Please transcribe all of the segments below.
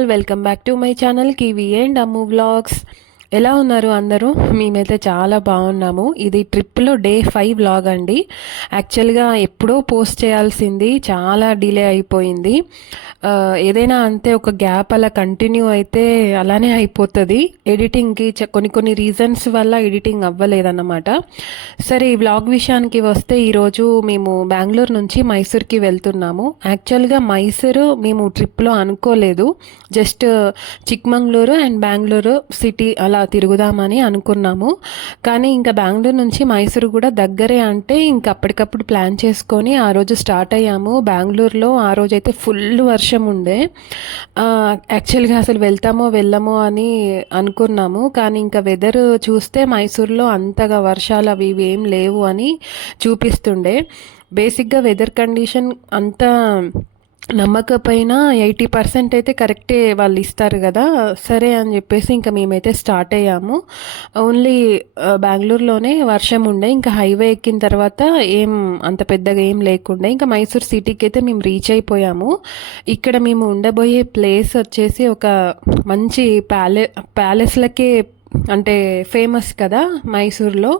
All, welcome back to my channel kiwi and Ammu vlogs. ఎలా ఉన్నారు అందరూ? మేమైతే చాలా బాగున్నాము. ఇది ట్రిప్లో డే 5 వ్లాగ్ అండి. యాక్చువల్గా ఎప్పుడో పోస్ట్ చేయాల్సింది, చాలా డిలే అయిపోయింది. ఏదైనా అంతే, ఒక గ్యాప్ అలా కంటిన్యూ అయితే అలానే అయిపోతుంది. ఎడిటింగ్కి కొన్ని రీజన్స్ వల్ల ఎడిటింగ్ అవ్వలేదన్నమాట. సరే, ఈ వ్లాగ్ విషయానికి వస్తే ఈరోజు మేము బెంగళూరు నుంచి మైసూర్కి వెళ్తున్నాము. యాక్చువల్గా మైసూరు మేము ట్రిప్లో అనుకోలేదు, just Chikmagalur and Bengaluru city అలా తిరుగుదామని అనుకున్నాము. కానీ ఇంకా బెంగళూరు నుంచి మైసూరు కూడా దగ్గరే అంటే ఇంకా అప్పటికప్పుడు ప్లాన్ చేసుకొని ఆ రోజు స్టార్ట్ అయ్యాము. బెంగళూరులో ఆ రోజు అయితే ఫుల్ వర్షం ఉండే. యాక్చువల్గా అసలు వెళ్తామో వెళ్ళమో అని అనుకున్నాము, కానీ ఇంకా వెదర్ చూస్తే మైసూర్లో అంతగా వర్షాలు అవి ఇవి ఏం లేవు అని చూపిస్తుండే. బేసిక్గా వెదర్ కండిషన్ అంతా నమ్మకపోయినా 80% అయితే కరెక్టే వాళ్ళు ఇస్తారు కదా. సరే అని చెప్పేసి ఇంకా మేమైతే స్టార్ట్ అయ్యాము. ఓన్లీ బెంగళూరులోనే వర్షం ఉండే, ఇంకా హైవే ఎక్కిన తర్వాత ఏం అంత పెద్దగా ఏం లేకుండే. ఇంకా మైసూర్ సిటీకి అయితే మేము రీచ్ అయిపోయాము. ఇక్కడ మేము ఉండబోయే ప్లేస్ వచ్చేసి ఒక మంచి ప్యాలెస్లకే అంటే ఫేమస్ కదా మైసూర్లో.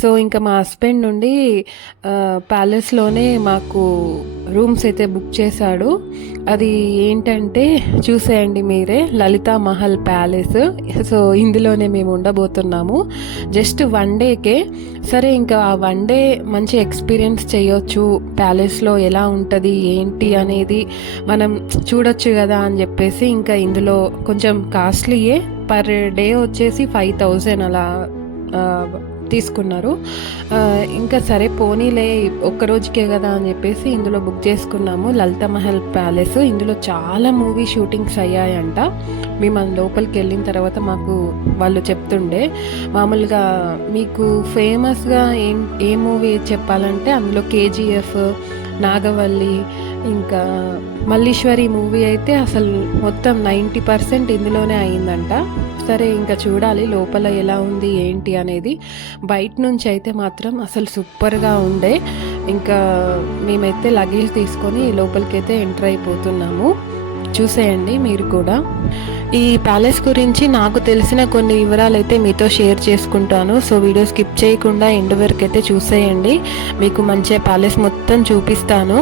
సో ఇంకా మా హస్బెండ్ నుండి ప్యాలెస్లోనే మాకు రూమ్స్ అయితే బుక్ చేశాడు. అది ఏంటంటే చూసేయండి మీరే, లలితా మహల్ ప్యాలెస్. సో ఇందులోనే మేము ఉండబోతున్నాము జస్ట్ 1 డేకే. సరే, ఇంకా ఆ 1 డే మంచి ఎక్స్పీరియన్స్ చేయొచ్చు, ప్యాలెస్లో ఎలా ఉంటుంది ఏంటి అనేది మనం చూడొచ్చు కదా అని చెప్పేసి ఇంకా ఇందులో కొంచెం కాస్ట్లీయే, పర్ డే వచ్చేసి 5,000 అలా తీసుకున్నారు. ఇంకా సరే పోనీలే, ఒక్కరోజుకే కదా అని చెప్పేసి ఇందులో బుక్ చేసుకున్నాము. లలితా మహల్ ప్యాలెస్, ఇందులో చాలా మూవీ షూటింగ్స్ అయ్యాయంట. మేము లోపలికి వెళ్ళిన తర్వాత మాకు వాళ్ళు చెప్తుండే. మామూలుగా మీకు ఫేమస్గా ఏ మూవీ చెప్పాలంటే అందులో కేజీఎఫ్, నాగవల్లి, ఇంకా మల్లీశ్వరి మూవీ అయితే అసలు మొత్తం 90% ఇందులోనే అయిందంట. సరే, ఇంకా చూడాలి లోపల ఎలా ఉంది ఏంటి అనేది. బయట నుంచి అయితే మాత్రం అసలు సూపర్గా ఉండే. ఇంకా మేమైతే లగేజ్ తీసుకొని లోపలికి అయితే ఎంటర్ అయిపోతున్నాము. చూసేయండి మీరు కూడా. ఈ ప్యాలెస్ గురించి నాకు తెలిసిన కొన్ని వివరాలు అయితే మీతో షేర్ చేసుకుంటాను. సో వీడియో స్కిప్ చేయకుండా ఎండ్ వరకు అయితే చూసేయండి, మీకు మంచి ప్యాలెస్ మొత్తం చూపిస్తాను.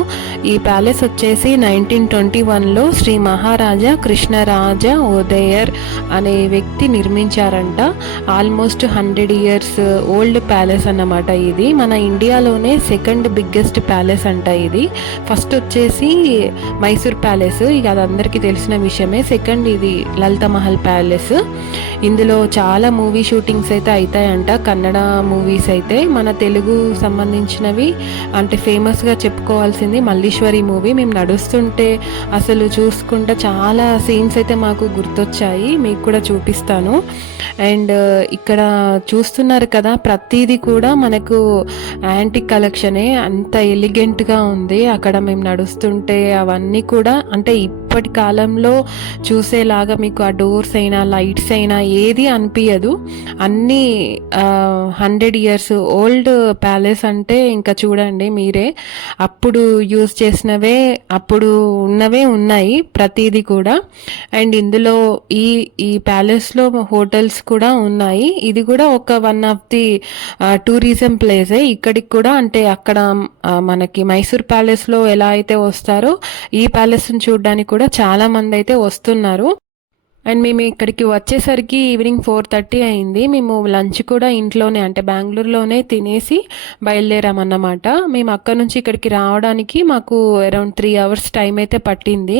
ఈ ప్యాలెస్ వచ్చేసి 1921లో శ్రీ మహారాజా కృష్ణరాజ ఓదయర్ అనే వ్యక్తి నిర్మించారంట. ఆల్మోస్ట్ 100 years ఓల్డ్ ప్యాలెస్ అన్నమాట. ఇది మన ఇండియాలోనే సెకండ్ బిగ్గెస్ట్ ప్యాలెస్ అంట. ఇది ఫస్ట్ వచ్చేసి మైసూర్ ప్యాలెస్, ఇక అది అందరికీ తెలిసిన విషయమే. సెకండ్ ఇది లలితా మహల్ ప్యాలెస్. ఇందులో చాలా మూవీ షూటింగ్స్ అయితే అవుతాయంట, కన్నడ మూవీస్ అయితే. మన తెలుగు సంబంధించినవి అంటే ఫేమస్గా చెప్పుకోవాల్సింది మల్లీశ్వరి మూవీ. మేము నడుస్తుంటే అసలు చూసుకుంటే చాలా సీన్స్ అయితే మాకు గుర్తొచ్చాయి, మీకు కూడా చూపిస్తాను. అండ్ ఇక్కడ చూస్తున్నారు కదా, ప్రతిదీ కూడా మనకు యాంటిక్ కలెక్షనే, అంత ఎలిగెంట్గా ఉంది. అక్కడ మేము నడుస్తుంటే అవన్నీ కూడా అంటే ఇప్పటి కాలంలో చూసేలాగా మీకు ఆ డోర్స్ అయినా లైట్స్ అయినా ఏది అనిపించదు. అన్నీ 100 years ఓల్డ్ ప్యాలెస్ అంటే ఇంకా చూడండి మీరే, అప్పుడు యూజ్ చేసినవే అప్పుడు ఉన్నవే ఉన్నాయి ప్రతిదీ కూడా. అండ్ ఇందులో ఈ ప్యాలెస్లో హోటల్స్ కూడా ఉన్నాయి. ఇది కూడా ఒక వన్ ఆఫ్ ది టూరిజం ప్లేసే ఇక్కడికి కూడా. అంటే అక్కడ మనకి మైసూర్ ప్యాలెస్లో ఎలా అయితే వస్తారో ఈ ప్యాలెస్ని చూడడానికి కూడా చాలా మంది అయితే వస్తున్నారు. అండ్ మేము ఇక్కడికి వచ్చేసరికి ఈవినింగ్ 4:30 అయింది. మేము లంచ్ కూడా ఇంట్లోనే అంటే బెంగళూరులోనే తినేసి బయలుదేరామన్నమాట. మేము అక్కడ నుంచి ఇక్కడికి రావడానికి మాకు అరౌండ్ 3 hours టైం అయితే పట్టింది.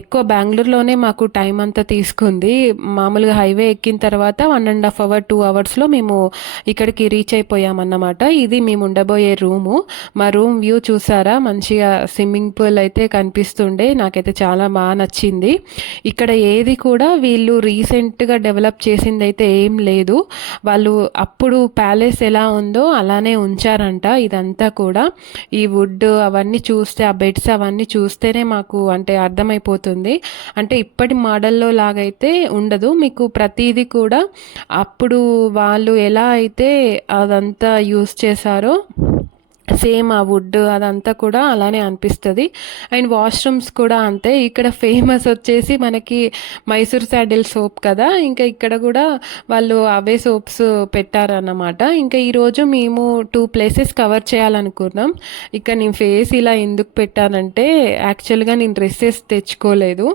ఎక్కువ బెంగళూరులోనే మాకు టైం అంతా తీసుకుంది. మామూలుగా హైవే ఎక్కిన తర్వాత 1.5 hour 2 hours మేము ఇక్కడికి రీచ్ అయిపోయామన్నమాట. ఇది మేము ఉండబోయే రూము. మా రూమ్ వ్యూ చూసారా, మంచిగా స్విమ్మింగ్ పూల్ అయితే కనిపిస్తుండే. నాకైతే చాలా బాగా నచ్చింది. ఇక్కడ ఏది కూడా వీళ్ళు రీసెంట్గా డెవలప్ చేసింది అయితే ఏం లేదు. వాళ్ళు అప్పుడు ప్యాలెస్ ఎలా ఉందో అలానే ఉంచారంట ఇదంతా కూడా. ఈ వుడ్ అవన్నీ చూస్తే, ఆ బెడ్స్ అవన్నీ చూస్తేనే మాకు అంటే అర్థమైపోతుంది. అంటే ఇప్పటి మోడల్లో లాగైతే ఉండదు, మీకు ప్రతిదీ కూడా అప్పుడు వాళ్ళు ఎలా అయితే అదంతా యూస్ చేశారో సేమ్ ఆ వుడ్ అదంతా కూడా అలానే అనిపిస్తది. అండ్ వాష్‌రూమ్స్ కూడా అంతే. ఇక్కడ ఫేమస్ వచ్చేసి మనకి మైసూర్ శాడిల్ సోప్ కదా! ఇంకా ఇక్కడ గూడా వాళ్ళు అవే సోప్స్ పెట్టారన్నమాట. ఇంకా ఈరోజు మేము 2 ప్లేసెస్ కవర్ చేయాలనుకున్నాం. ఇక నేను ఫేస్ ఇలా ఎందుకు పెట్టానంటే, యాక్చువల్‌గా నేను డ్రెసెస్ తెచ్చుకోలేదు.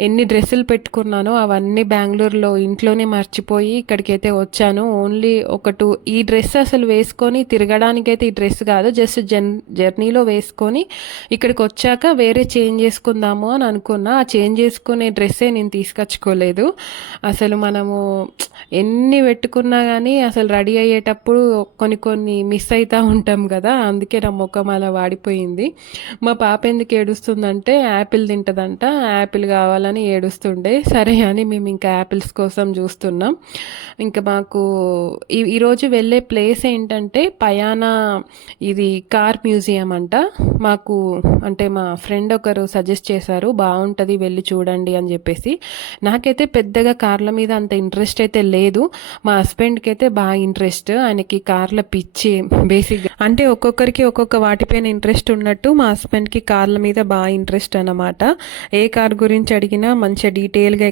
ఎన్ని డ్రెస్సులు పెట్టుకున్నానో అవన్నీ బెంగుళూరులో ఇంట్లోనే మర్చిపోయి ఇక్కడికైతే వచ్చాను. ఓన్లీ ఒక 2 ఈ డ్రెస్ అసలు వేసుకొని తిరగడానికైతే ఈ డ్రెస్ కాదు. జస్ట్ జర్నీలో వేసుకొని ఇక్కడికొచ్చాక వేరే చేంజ్ చేసుకుందాము అని అనుకున్నా. ఆ చేంజ్ చేసుకునే డ్రెస్సే నేను తీసుకొచ్చుకోలేదు. అసలు మనము ఎన్ని పెట్టుకున్నా గానీ అసలు రెడీ అయ్యేటప్పుడు కొన్ని కొన్ని మిస్ అయితా ఉంటాం కదా! అందుకే నా మొఖం అలా వాడిపోయింది. మా పాప ఎందుకు ఏడుస్తుందంటే యాపిల్ తింటదంట. యాపిల్ కావాలని ఏడుస్తుండే. సరే అని మేము ఇంకా యాపిల్స్ కోసం చూస్తున్నాం. ఇంకా మాకు ఈరోజు వెళ్ళే ప్లేస్ ఏంటంటే పయానా ఇది కార్ మ్యూజియం అంట. మాకు అంటే మా ఫ్రెండ్ ఒకరు సజెస్ట్ చేశారు. బావుంటది వెళ్ళి చూడండి అని చెప్పేసి. నాకైతే పెద్దగా కార్ల మీద అంత ఇంట్రెస్ట్ అయితే లేదు. మా హస్బెండ్‌కి అయితే బాగా ఇంట్రెస్ట్. ఆయనకి కార్ల పిచ్చి బేసిక్‌గా. అంటే ఒక్కొక్కరికి ఒక్కొక్క వాటిపైన ఇంట్రెస్ట్ ఉన్నట్టు మా హస్బెండ్‌కి కార్ల మీద బాగా ఇంట్రెస్ట్ అన్నమాట. ఏ కార్ గురించి అడిగినా మంచిగా డీటెయిల్‌గా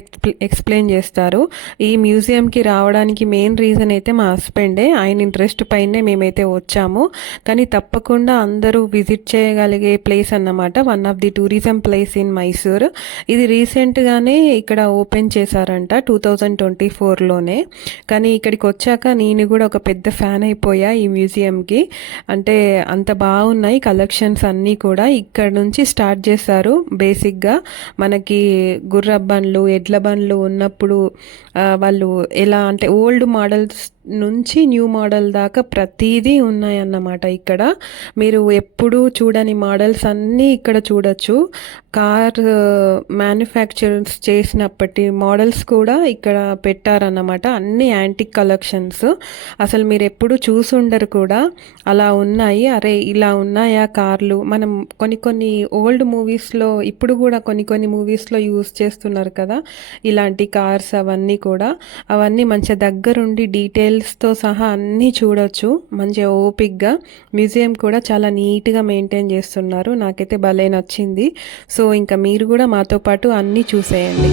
ఎక్స్‌ప్లెయిన్ చేస్తారు. ఈ మ్యూజియంకి రావడానికి మెయిన్ రీజన్ అయితే మా హస్బెండే. ఆయన ఇంట్రెస్ట్ పైనే మేమైతే వచ్చాము. కానీ తప్పకుండా అందరూ విజిట్ చేయగలిగే ప్లేస్ అన్నమాట. One of the tourism place in Mysore. ఇది రీసెంట్‌గానే ఇక్కడ ఓపెన్ చేశారంట 2024లోనే. కానీ ఇక్కడికి వచ్చాక నేను కూడా ఒక పెద్ద ఫ్యాన్ అయిపోయా ఈ మ్యూజియంకి. అంటే అంత బాగున్నాయి కలెక్షన్స్ అన్నీ కూడా. ఇక్కడ నుంచి స్టార్ట్ చేశారు బేసిక్‌గా. మనకి గుర్రపు బండ్లు, ఎడ్ల బండ్లు ఉన్నప్పుడు వాళ్ళు ఎలా అంటే ఓల్డ్ మోడల్స్ నుంచి న్యూ మోడల్ దాకా ప్రతిదీ ఉన్నాయన్నమాట ఇక్కడ. మీరు ఎప్పుడూ చూడని మోడల్స్ అన్నీ ఇక్కడ చూడొచ్చు. కార్ మ్యానుఫ్యాక్చరర్స్ చేసినప్పటి మోడల్స్ కూడా ఇక్కడ పెట్టారన్నమాట. అన్ని యాంటిక్ కలెక్షన్స్. అసలు మీరు ఎప్పుడు చూసుండరు కూడా. అలా ఉన్నాయి. అరే ఇలా ఉన్నాయా కార్లు? మనం కొన్ని కొన్ని ఓల్డ్ మూవీస్లో ఇప్పుడు కూడా కొన్ని కొన్ని మూవీస్లో యూజ్ చేస్తున్నారు కదా ఇలాంటి కార్స్ అవన్నీ కూడా. అవన్నీ మంచిగా దగ్గరుండి డీటెయిల్స్తో సహా అన్నీ చూడొచ్చు మంచిగా ఓపిక్గా. మ్యూజియం కూడా చాలా నీట్గా మెయింటైన్ చేస్తున్నారు. నాకైతే భలే నచ్చింది. సో ఇంకా మీరు కూడా మాతో పాటు అన్నీ చూసేయండి.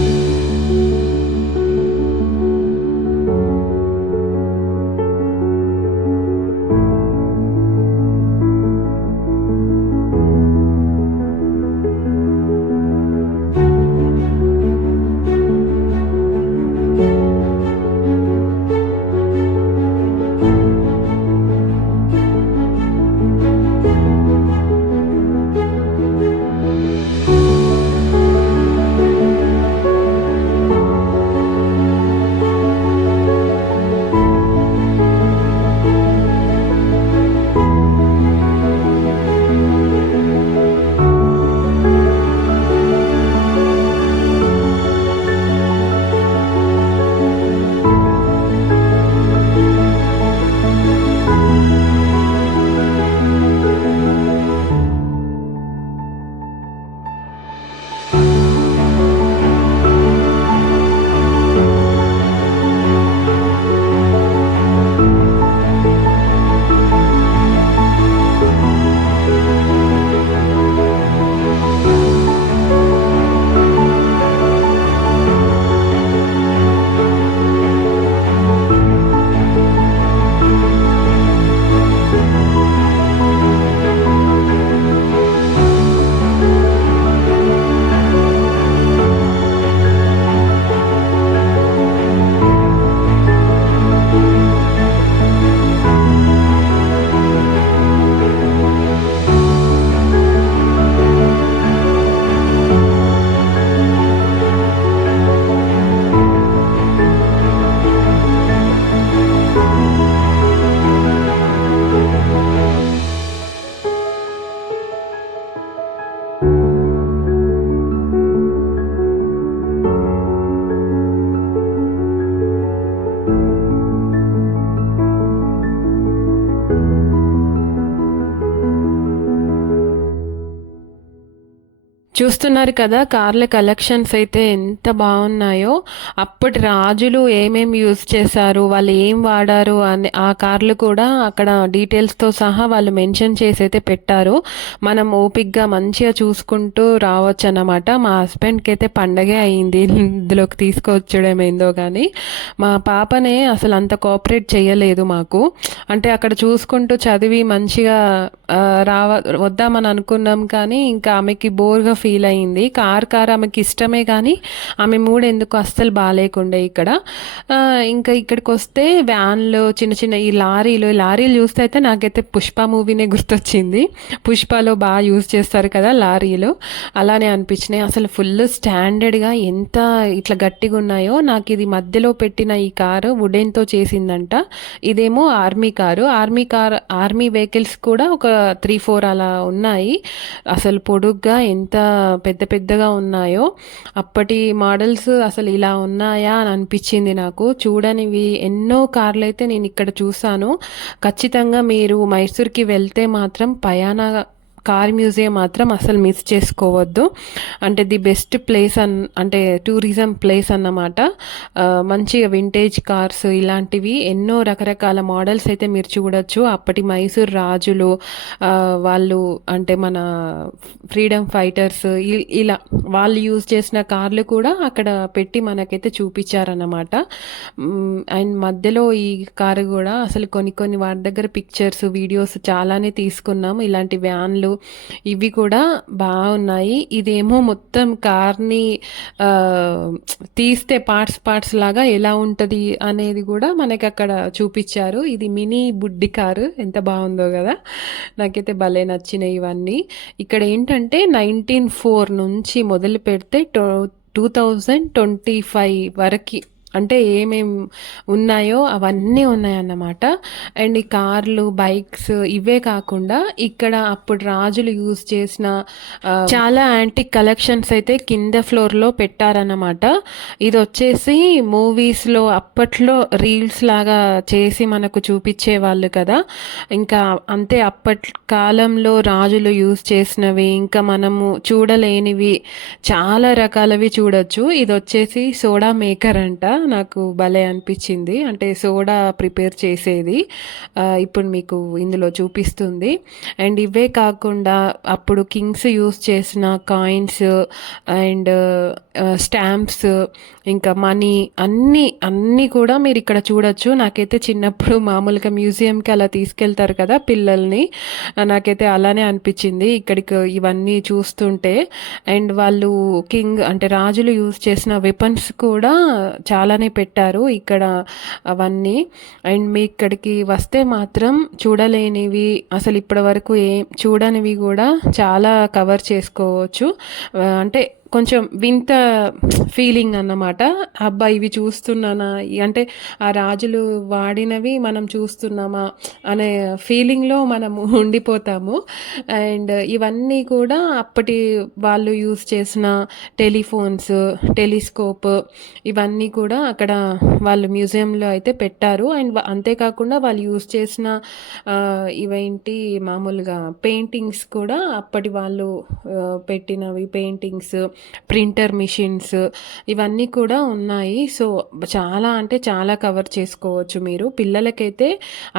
చూస్తున్నారు కదా కార్ల కలెక్షన్స్ అయితే ఎంత బాగున్నాయో. అప్పటి రాజులు ఏమేమి యూజ్ చేశారు, వాళ్ళు ఏం వాడారు అని ఆ కార్లు కూడా అక్కడ డీటెయిల్స్తో సహా వాళ్ళు మెన్షన్ చేసి అయితే పెట్టారు. మనం ఓపిక్గా మంచిగా చూసుకుంటూ రావచ్చు అన్నమాట. మా హస్బెండ్కి అయితే పండగే అయింది ఇందులోకి తీసుకొచ్చడమేందో కానీ. మా పాపనే అసలు అంత కోఆపరేట్ చేయలేదు మాకు. అంటే అక్కడ చూసుకుంటూ చదివి మంచిగా వద్దామని అనుకున్నాం కానీ ఇంకా ఆమెకి బోర్గా ఫీల్ అయింది. కార్ ఆమెకి ఇష్టమే కానీ ఆమె మూడు ఎందుకు అస్సలు బాగాలేకుండే ఇక్కడ. ఇంకా ఇక్కడికి వస్తే వ్యాన్లు చిన్న చిన్న ఈ లారీలు చూస్తే అయితే నాకైతే పుష్ప మూవీనే గుర్తొచ్చింది. పుష్పలో బాగా యూజ్ చేస్తారు కదా లారీలు, అలానే అనిపించినాయి. అసలు ఫుల్ స్టాండర్డ్గా ఎంత ఇట్లా గట్టిగా ఉన్నాయో. నాకు ఇది మధ్యలో పెట్టిన ఈ కారు వుడెన్తో చేసిందంట. ఇదేమో ఆర్మీ వెహికల్స్ కూడా ఒక 3-4 అలా ఉన్నాయి. అసలు పొడుగ్గా ఎంత పెద్దగా ఉన్నాయో. అప్పటి మోడల్స్ అసలు ఇలా ఉన్నాయా అని అనిపించింది నాకు. చూడనివి ఎన్నో కార్లు అయితే నేను ఇక్కడ చూసాను. ఖచ్చితంగా మీరు మైసూర్కి వెళ్తే మాత్రం పయానా కార్ మ్యూజియం మాత్రం అసలు మిస్ చేసుకోవద్దు. అంటే ది బెస్ట్ ప్లేస్ అంటే టూరిజం ప్లేస్ అన్నమాట. మంచిగా వింటేజ్ కార్స్ ఇలాంటివి ఎన్నో రకరకాల మోడల్స్ అయితే మీరు చూడొచ్చు. అప్పటి మైసూర్ రాజులు వాళ్ళు అంటే మన ఫ్రీడమ్ ఫైటర్స్ ఇలా వాళ్ళు యూజ్ చేసిన కార్లు కూడా అక్కడ పెట్టి మనకైతే చూపించారన్నమాట. అండ్ మధ్యలో ఈ కారు కూడా అసలు కొన్ని వాటి దగ్గర పిక్చర్స్ వీడియోస్ చాలానే తీసుకున్నాం. ఇలాంటి వ్యాన్లు ఇవి కూడా బాగున్నాయి. ఇదేమో మొత్తం కార్ని తీస్తే పార్ట్స్ లాగా ఎలా ఉంటుంది అనేది కూడా మనకి అక్కడ చూపించారు. ఇది మినీ బుడ్డి కారు, ఎంత బాగుందో కదా. నాకైతే భలే నచ్చినాయి ఇవన్నీ. ఇక్కడ ఏంటంటే 1904 నుంచి మొదలు పెడితే 2025 వరకు అంటే ఏమేం ఉన్నాయో అవన్నీ ఉన్నాయన్నమాట. అండ్ ఈ కార్లు, బైక్స్ ఇవే కాకుండా ఇక్కడ అప్పుడు రాజులు యూజ్ చేసిన చాలా యాంటిక్ కలెక్షన్స్ అయితే కింద ఫ్లోర్లో పెట్టారన్నమాట. ఇది వచ్చేసి మూవీస్లో అప్పట్లో రీల్స్ లాగా చేసి మనకు చూపించేవాళ్ళు కదా. ఇంకా అంతే అప్పటి కాలంలో రాజులు యూజ్ చేసినవి, ఇంకా మనము చూడలేనివి చాలా రకాలవి చూడొచ్చు. ఇది వచ్చేసి సోడా మేకర్ అంట. నాకు భలే అనిపించింది. అంటే సోడా ప్రిపేర్ చేసేది ఇప్పుడు మీకు ఇందులో చూపిస్తుంది. అండ్ ఇవే కాకుండా అప్పుడు కింగ్స్ యూస్ చేసిన కాయిన్స్ అండ్ స్టాంప్స్ ఇంకా మనీ అన్నీ కూడా మీరు ఇక్కడ చూడొచ్చు. నాకైతే చిన్నప్పుడు మామూలుగా మ్యూజియంకి అలా తీసుకెళ్తారు కదా పిల్లల్ని, నాకైతే అలానే అనిపించింది ఇక్కడికి ఇవన్నీ చూస్తుంటే. అండ్ వాళ్ళు అంటే రాజులు యూజ్ చేసిన వెపన్స్ కూడా చాలానే పెట్టారు ఇక్కడ అవన్నీ. అండ్ మీ ఇక్కడికి వస్తే మాత్రం చూడలేనివి అసలు ఇప్పటి వరకు ఏం చూడనివి కూడా చాలా కవర్ చేసుకోవచ్చు. అంటే కొంచెం వింత ఫీలింగ్ అన్నమాట. అబ్బా ఇవి చూస్తున్నానా, అంటే ఆ రాజులు వాడినవి మనం చూస్తున్నామా అనే ఫీలింగ్లో మనము ఉండిపోతాము. అండ్ ఇవన్నీ కూడా అప్పటి వాళ్ళు యూజ్ చేసిన టెలిఫోన్స్, టెలిస్కోప్ ఇవన్నీ కూడా అక్కడ వాళ్ళు మ్యూజియంలో అయితే పెట్టారు. అండ్ అంతేకాకుండా వాళ్ళు యూజ్ చేసిన ఇవేంటి మామూలుగా పెయింటింగ్స్ కూడా అప్పటి వాళ్ళు పెట్టినవి పెయింటింగ్స్, ప్రింటర్ మిషన్స్ ఇవన్నీ కూడా ఉన్నాయి. సో చాలా అంటే చాలా కవర్ చేసుకోవచ్చు మీరు. పిల్లలకైతే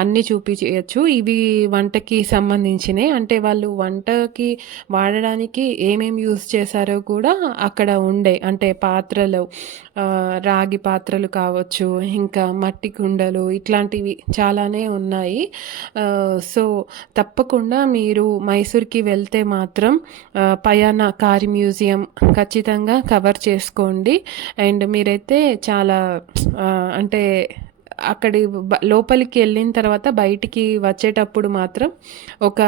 అన్నీ చూపించవచ్చు. ఇవి వంటకి సంబంధించినవి, అంటే వాళ్ళు వంటకి వాడడానికి ఏమేమి యూజ్ చేశారో కూడా అక్కడ ఉండే. అంటే పాత్రలు, రాగి పాత్రలు కావచ్చు, ఇంకా మట్టి కుండలు ఇట్లాంటివి చాలానే ఉన్నాయి. సో తప్పకుండా మీరు మైసూర్కి వెళ్తే మాత్రం పయానా కార్ మ్యూజియం ఖచ్చితంగా కవర్ చేసుకోండి. అండ్ మీరైతే చాలా అంటే అక్కడి లోపలికి వెళ్ళిన తర్వాత బయటికి వచ్చేటప్పుడు మాత్రం ఒక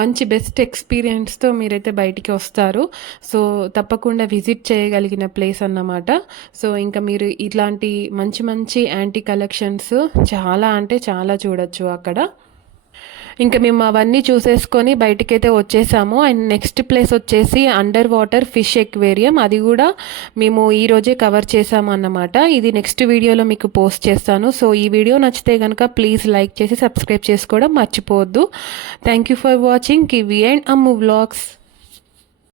మంచి బెస్ట్ ఎక్స్పీరియన్స్తో మీరైతే బయటికి వస్తారు. సో తప్పకుండా విజిట్ చేయగలిగిన ప్లేస్ అన్నమాట. సో ఇంకా మీరు ఇట్లాంటి మంచి మంచి యాంటీ కలెక్షన్స్ చాలా అంటే చాలా చూడొచ్చు అక్కడ. ఇంకా మేము అవన్నీ చూసేసుకొని బయటికైతే వచ్చేసాము. అండ్ నెక్స్ట్ ప్లేస్ వచ్చేసి అండర్ వాటర్ ఫిష్ ఎక్వేరియం. అది కూడా మేము ఈరోజే కవర్ చేసాము అన్నమాట. ఇది నెక్స్ట్ వీడియోలో మీకు పోస్ట్ చేస్తాను. సో ఈ వీడియో నచ్చితే కనుక ప్లీజ్ లైక్ చేసి సబ్స్క్రైబ్ చేసుకోవడం మర్చిపోవద్దు. Thank you for watching kiwi and Ammu vlogs.